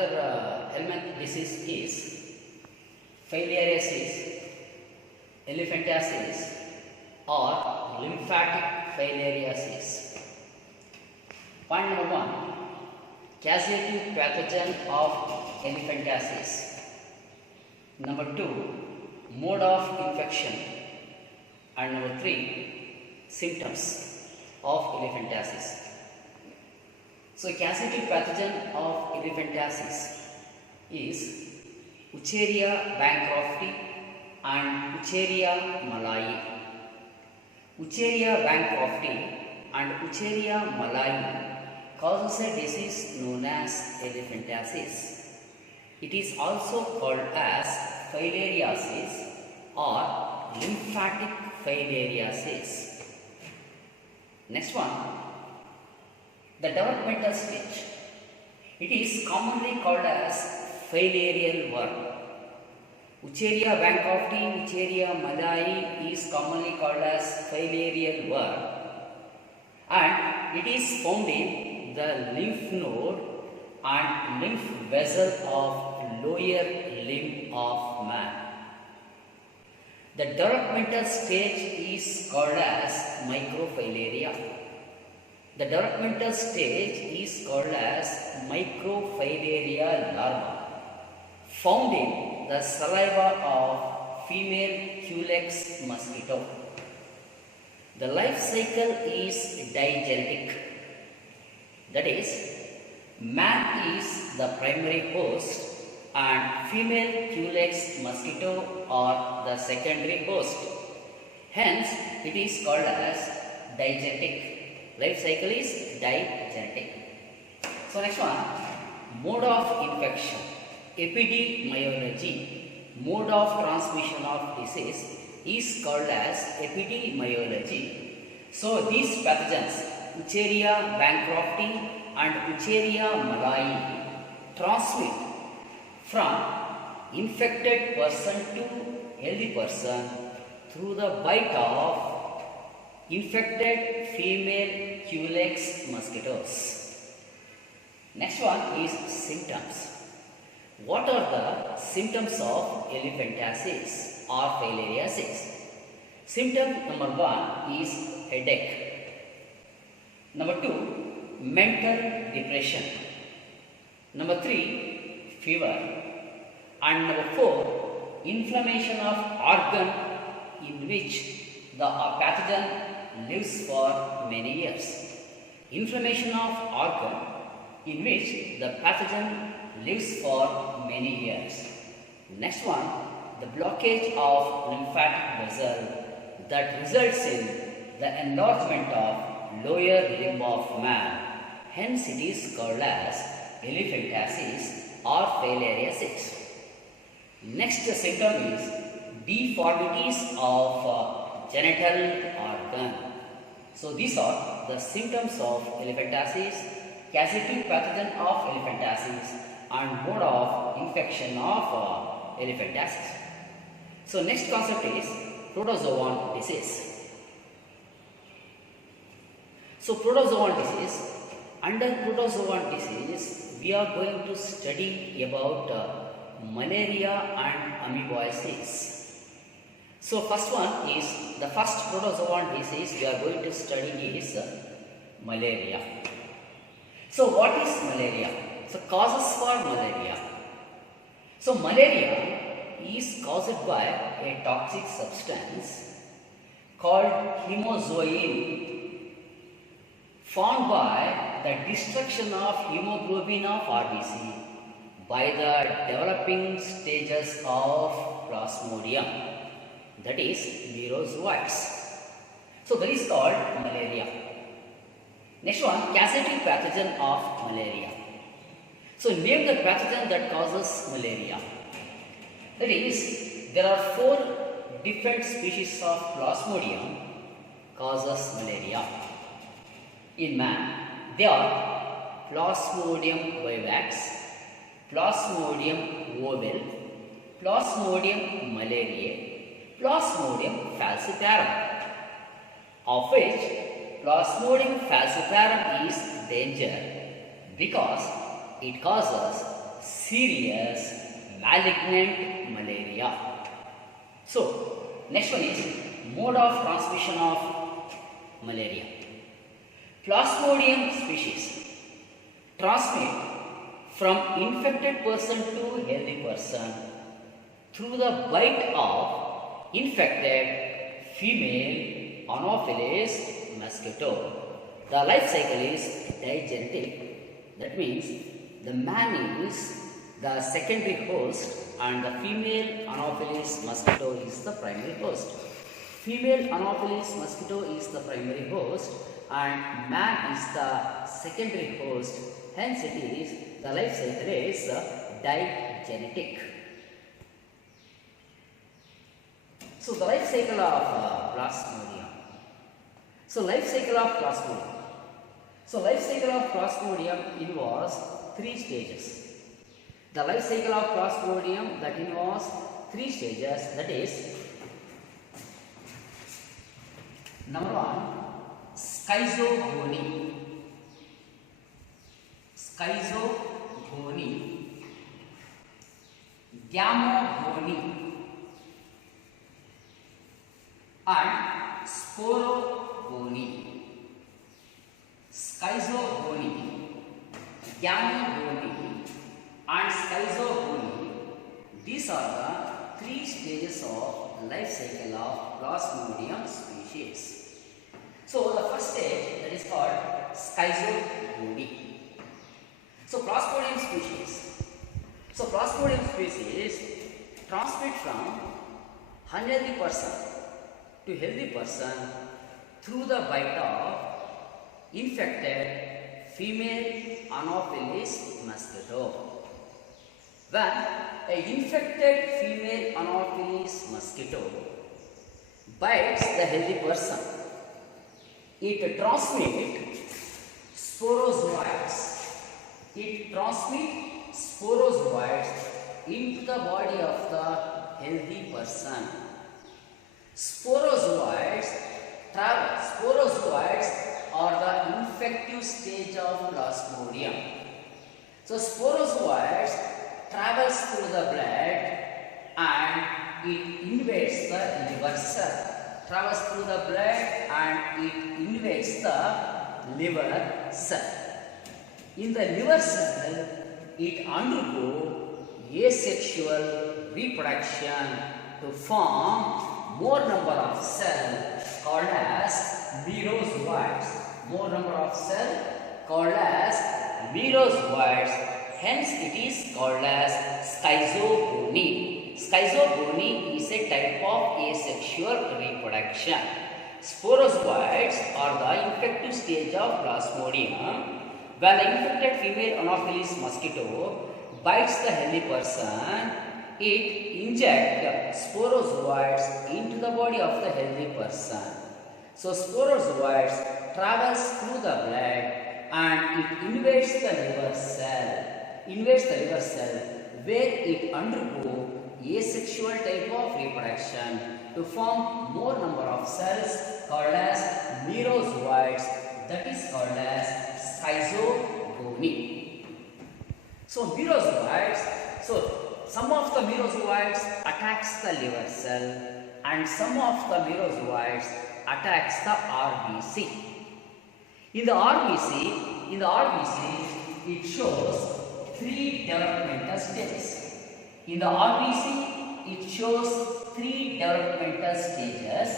another element disease is filariasis, elephantiasis or lymphatic filariasis. Point number 1, causative pathogen of elephantiasis. Number 2, mode of infection. And number 3, symptoms of elephantiasis. So, causative pathogen of elephantiasis is Wucheria bancrofti and Wucheria malayi. Wucheria bancrofti and Wucheria malayi causes a disease known as elephantiasis. It is also called as filariasis or lymphatic filariasis. Next one, the developmental stage. It is commonly called as filarial worm. Wucheria bancrofti, Wucheria malayi is commonly called as filarial worm, and it is found in the lymph node and lymph vessel of lower limb of man. The developmental stage is called as microfilaria. The developmental stage is called as microfilaria larva, found in the saliva of female Culex mosquito. The life cycle is digenetic. That is, man is the primary host and female Culex mosquito are the secondary host. Hence, it is called as digenetic. Life cycle is digenetic. So, next one, mode of infection. Epidemiology, mode of transmission of disease is called as epidemiology. So, these pathogens, Wucheria bancrofti and Wucheria malayi, transmit from infected person to healthy person through the bite of infected female Culex mosquitoes. Next one is symptoms. What are the symptoms of elephantiasis or filariasis? Symptom number 1 is headache. Number 2, mental depression. Number 3, fever. And number 4, inflammation of organ in which the pathogen lives for many years. Inflammation of organ in which the pathogen lives for many years. Next one, the blockage of lymphatic vessel that results in the enlargement of lower limb of man. Hence, it is called as elephantiasis or filariasis. Next symptom is deformities of genital organ. So, these are the symptoms of elephantiasis, causative pathogen of elephantiasis and mode of infection of elephantiasis. So, next concept is protozoan disease. So, protozoan disease. Under protozoan disease, we are going to study about malaria and amoebiasis. So, first one is the first protozoan disease we are going to study is malaria. So, what is malaria? So, causes for malaria. So, malaria is caused by a toxic substance called hemozoin, formed by the destruction of hemoglobin of RBC by the developing stages of Plasmodium, that is virozoites. So, that is called malaria. Next one, causative pathogen of malaria. So, name the pathogen that causes malaria. That is, there are 4 different species of Plasmodium causes malaria. In man, they are Plasmodium vivax, Plasmodium ovale, Plasmodium malariae, Plasmodium falciparum, of which Plasmodium falciparum is danger because it causes serious malignant malaria. So, next one is mode of transmission of malaria. Plasmodium species transmit from infected person to healthy person through the bite of infected female Anopheles mosquito. The life cycle is digenetic. That means the man is the secondary host and the female Anopheles mosquito is the primary host. Female Anopheles mosquito is the primary host and man is the secondary host. Hence it is the life cycle is digenetic. So the life cycle of Plasmodium. So life cycle of Plasmodium. So life cycle of Plasmodium involves 3 stages. The life cycle of Plasmodium that involves 3 stages, that is number 1, schizogony. Schizogony, gamogony and sporogony. Schizogony, gamogony and schizogony, these are the 3 stages of life cycle of Plasmodium species. So the first stage, that is called schizogony. So Plasmodium species. So Plasmodium species transmit from unhealthy person to healthy person through the bite of infected female Anopheles mosquito. When an infected female Anopheles mosquito bites the healthy person, it transmits sporozoites. It transmits sporozoites into the body of the healthy person. Sporozoites travel. Sporozoites are the infective stage of Plasmodium. So sporozoites travels through the blood and it invades the liver cell. Travels through the blood and it invades the liver cell. In the liver cell, it undergoes asexual reproduction to form more number of cells called as merozoites. More number of cells called as merozoites. Hence, it is called as schizogony. Schizogony is a type of asexual reproduction. Sporozoites are the infective stage of Plasmodium. When the infected female Anopheles mosquito bites the healthy person, it injects sporozoites into the body of the healthy person. So sporozoites travels through the blood and it invades the liver cell. Where it undergoes asexual type of reproduction to form more number of cells called as merozoites, that is called as schizogony. So merozoites, some of the merozoites attacks the liver cell and some of the merozoites attacks the RBC. In the RBC, it shows 3 developmental stages. In the RBC, it shows 3 developmental stages.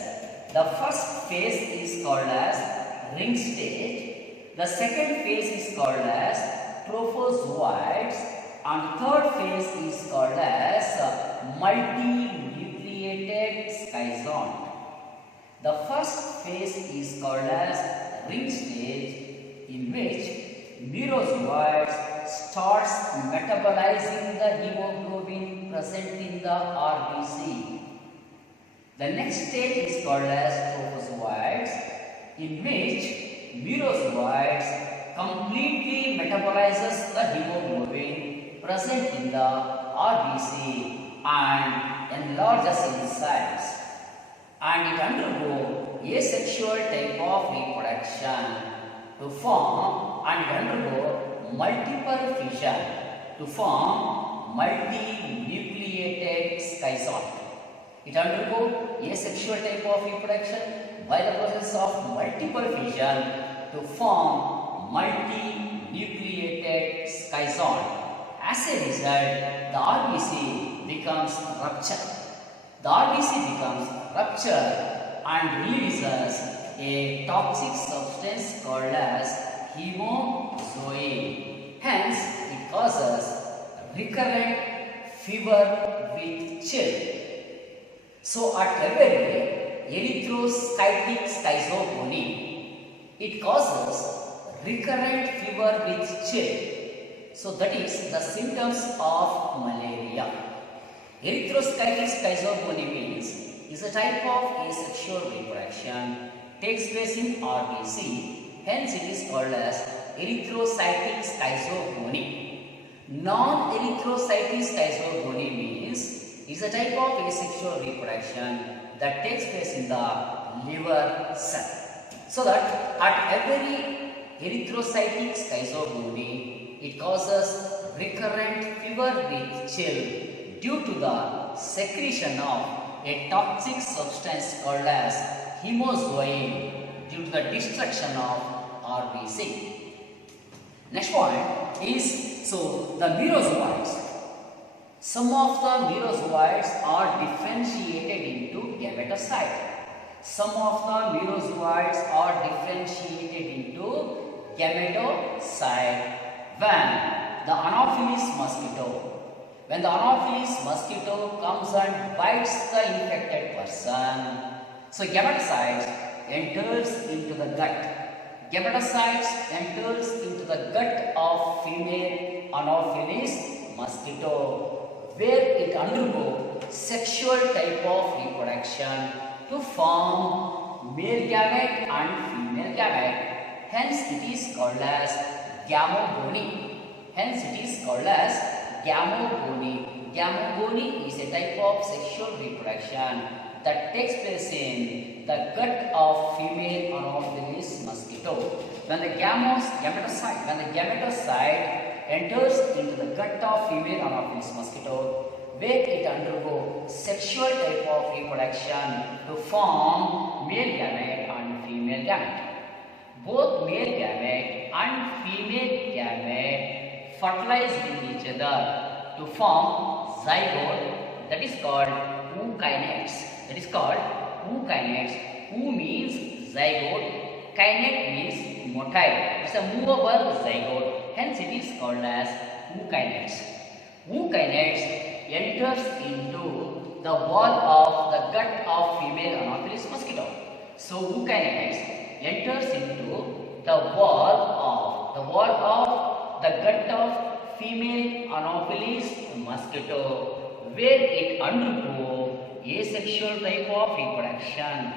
The first phase is called as ring stage. The second phase is called as trophozoites. And third phase is called as multinucleated schizont. The first phase is called as ring stage, in which merozoites starts metabolizing the hemoglobin present in the RBC. The next stage is called as trophozoites, in which merozoites completely metabolizes the hemoglobin present in the RBC and enlarges in size. And it undergoes asexual type of reproduction to form and undergo multiple fission to form multinucleated schizoid. It undergoes asexual type of reproduction by the process of multiple fission to form multinucleated schizoid. As a result, the RBC becomes ruptured. The RBC becomes ruptured and releases a toxic substance called as hemozoin. Hence, it causes recurrent fever with chill. So, at every erythrocytic schizophrenia, it causes recurrent fever with chill. So, that is the symptoms of malaria. Erythrocytic schizophrenia means is a type of asexual reproduction takes place in RBC. Hence, it is called as erythrocytic schizophrenia. Non-erythrocytic schizophrenia means is a type of asexual reproduction that takes place in the liver cell. So that at every erythrocytic schizophrenia, it causes recurrent fever with chill due to the secretion of a toxic substance called as hemozoin due to the destruction of RBC. Next point is the merozoites. Some of the merozoites are differentiated into gametocyte. Some of the merozoites are differentiated into gametocyte when the Anopheles mosquito comes and bites the infected person. So gametocytes enters into the gut. Gametocytes enters into the gut of female Anopheles mosquito, where it undergoes sexual type of reproduction to form male gamete and female gamete. Hence, it is called as gamogony. Gamogony is a type of sexual reproduction that takes place in the gut of female Anopheles mosquito. When the gametocyte enters into the gut of female Anopheles mosquito, where it undergoes sexual type of reproduction to form male gamete and female gamete. Both male gamete and female gamete fertilize with each other to form zygote, that is called ookinetes. Oo means zygote, kinete means motile. It's a movable zygote. Hence, it is called as ookinetes. Ookinetes enters into the wall of the gut of female Anopheles mosquito. So, ookinetes enters into the wall of the gut of female Anopheles mosquito, where it undergoes asexual type of reproduction,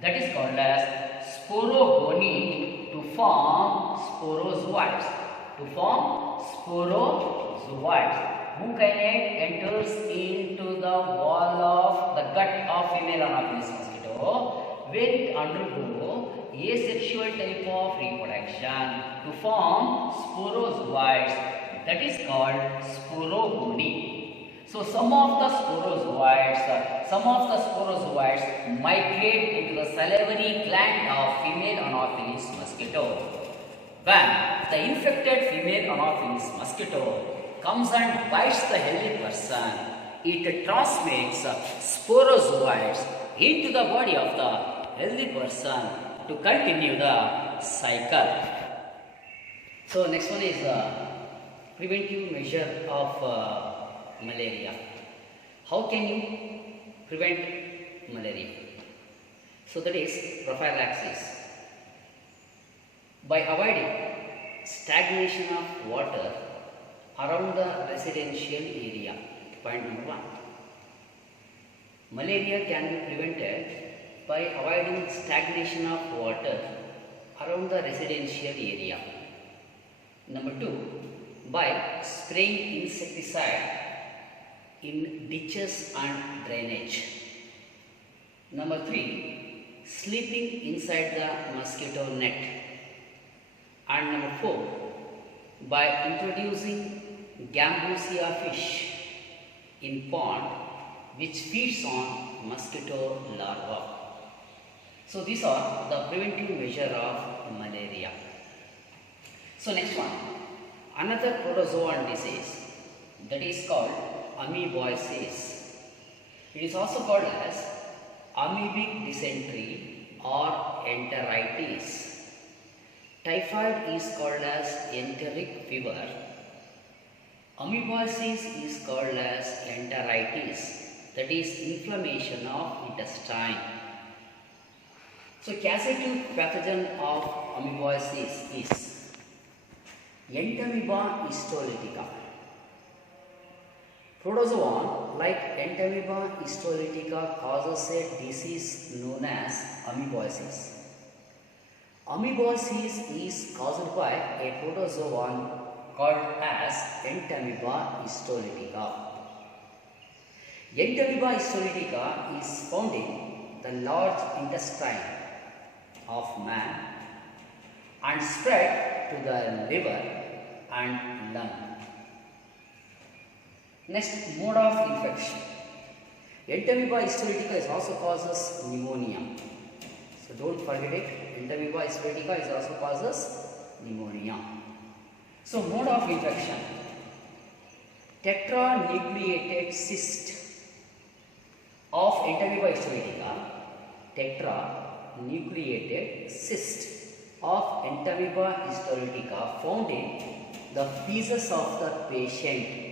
that is called as sporogony, to form sporozoites. Ookinete enters into the wall of the gut of female Anopheles mosquito, where it undergoes asexual type of reproduction to form sporozoites, that is called sporogony. So some of the sporozoites migrate into the salivary gland of female Anopheles mosquito. When the infected female Anopheles mosquito comes and bites the healthy person, it transmits sporozoites into the body of the healthy person to continue the cycle. So next one is preventive measure of malaria. How can you prevent malaria? So that is prophylaxis. By avoiding stagnation of water around the residential area. Point number 1. Malaria can be prevented by avoiding stagnation of water around the residential area. Number 2, by spraying insecticide in ditches and drainage. Number 3, sleeping inside the mosquito net. And number 4, by introducing Gambusia fish in pond which feeds on mosquito larvae. So these are the preventive measure of malaria. So next one, another protozoan disease that is called amoebiasis. It is also called as amoebic dysentery or enteritis. Typhoid is called as enteric fever. Amoebiasis is called as enteritis, that is inflammation of intestine. So causative pathogen of amoebiasis is Entamoeba histolytica. Protozoan like Entamoeba histolytica causes a disease known as amoebiasis. Amoebiasis is caused by a protozoan called as Entamoeba histolytica. Entamoeba histolytica is found in the large intestine of man and spread to the liver and lung. Next, mode of infection. Entamoeba histolytica is also causes pneumonia. So don't forget it. Entamoeba histolytica is also causes pneumonia. So mode of infection. Tetranucleated cyst of Entamoeba histolytica. Tetranucleated cyst of Entamoeba histolytica found in the feces of the patient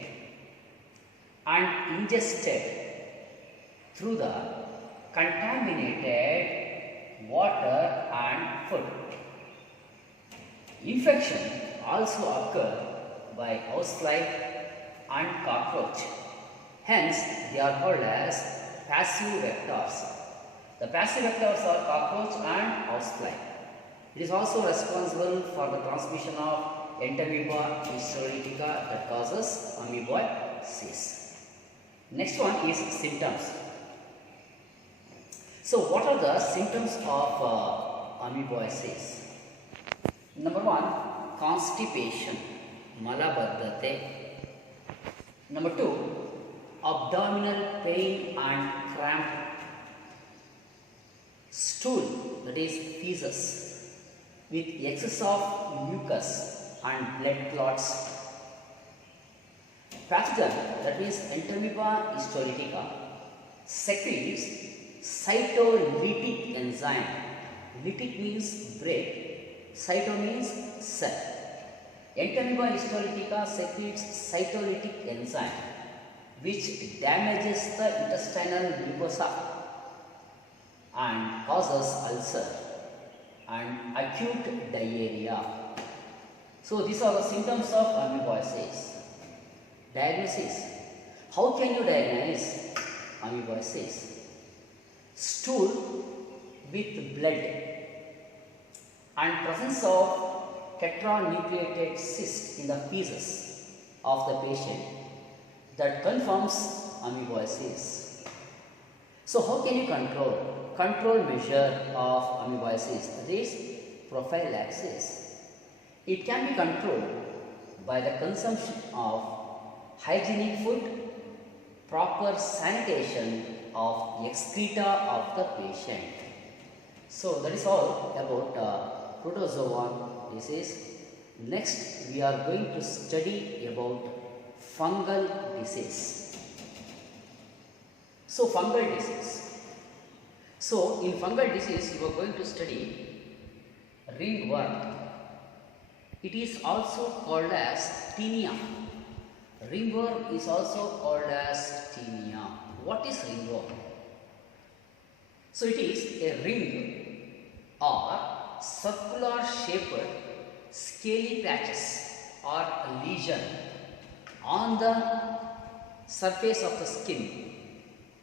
and ingested through the contaminated water and food. Infection also occur by housefly and cockroach. Hence, they are called as passive vectors. The passive vectors are cockroach and housefly. It is also responsible for the transmission of Entamoeba histolytica that causes amoebiasis. Next one is symptoms. So what are the symptoms of amoebiasis? Number one, constipation, malabaddhate. Number two, abdominal pain and cramp. Stool, that is feces, with excess of mucus and blood clots. Pathogen, that is Entamoeba histolytica, secretes cytolytic enzyme. Lytic means break, cyto means cell. Entamoeba histolytica secretes cytolytic enzyme which damages the intestinal mucosa and causes ulcer and acute diarrhea. So these are the symptoms of amoebiasis. Diagnosis. How can you diagnose amoebiasis? Stool with blood and presence of tetranucleated cyst in the feces of the patient that confirms amoebiasis. So how can you control? Control measure of amoebiasis, that is prophylaxis. It can be controlled by the consumption of hygienic food, proper sanitation of excreta of the patient. So that is all about protozoan disease. Next, we are going to study about fungal disease. So fungal disease. So in fungal disease, you are going to study ringworm. It is also called as tinea. Ringworm is also called as tinea. What is ringworm? So it is a ring or circular shaped scaly patches or lesion on the surface of the skin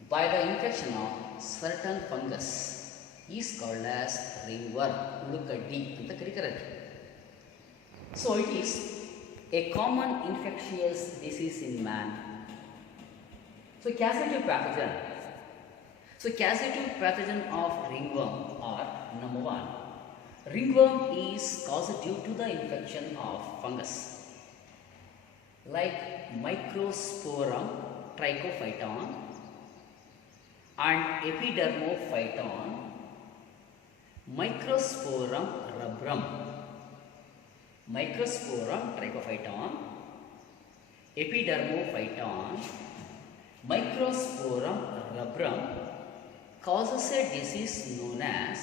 by the infection of certain fungus is called as ringworm. So it is a common infectious disease in man. So causative pathogen. So causative pathogen of ringworm are number one, ringworm is caused due to the infection of fungus. like Microsporum trichophyton and Epidermophyton, Microsporum rubrum, Microsporum trichophyton, Epidermophyton, Microsporum rubrum causes a disease known as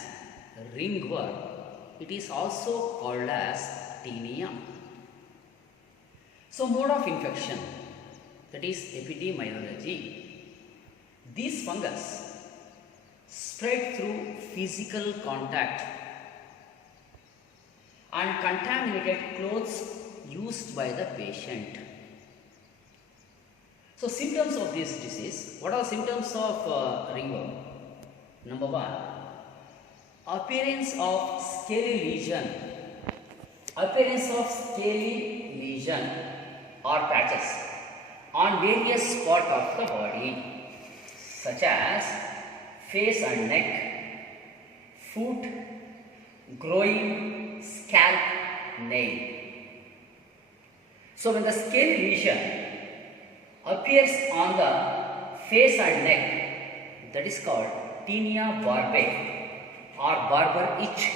ringworm. It is also called as tinea. So, mode of infection, that is epidemiology. These fungus spread through physical contact and contaminated clothes used by the patient. So, symptoms of this disease. What are symptoms of ringworm? Number 1, appearance of scaly lesion. Appearance of scaly lesion or patches on various parts of the body, such as face and neck, foot, groin, scalp, nail. So, when the scaly lesion appears on the face and neck, that is called tinea barbae or barber itch.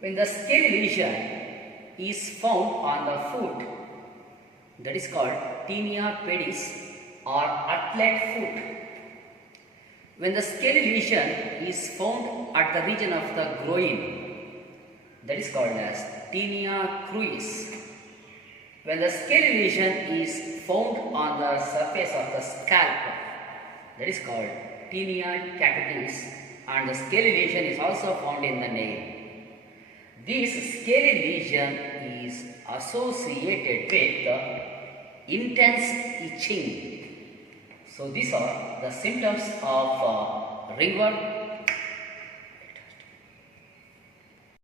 When the scaly lesion is found on the foot, that is called tinea pedis or athlete foot. When the scaly lesion is found at the region of the groin, that is called as tinea cruis. When the scaly lesion is found on the surface of the scalp, that is called tinea capitis, and the scaly lesion is also found in the nail. This scaly lesion is associated with intense itching. So, these are the symptoms of ringworm.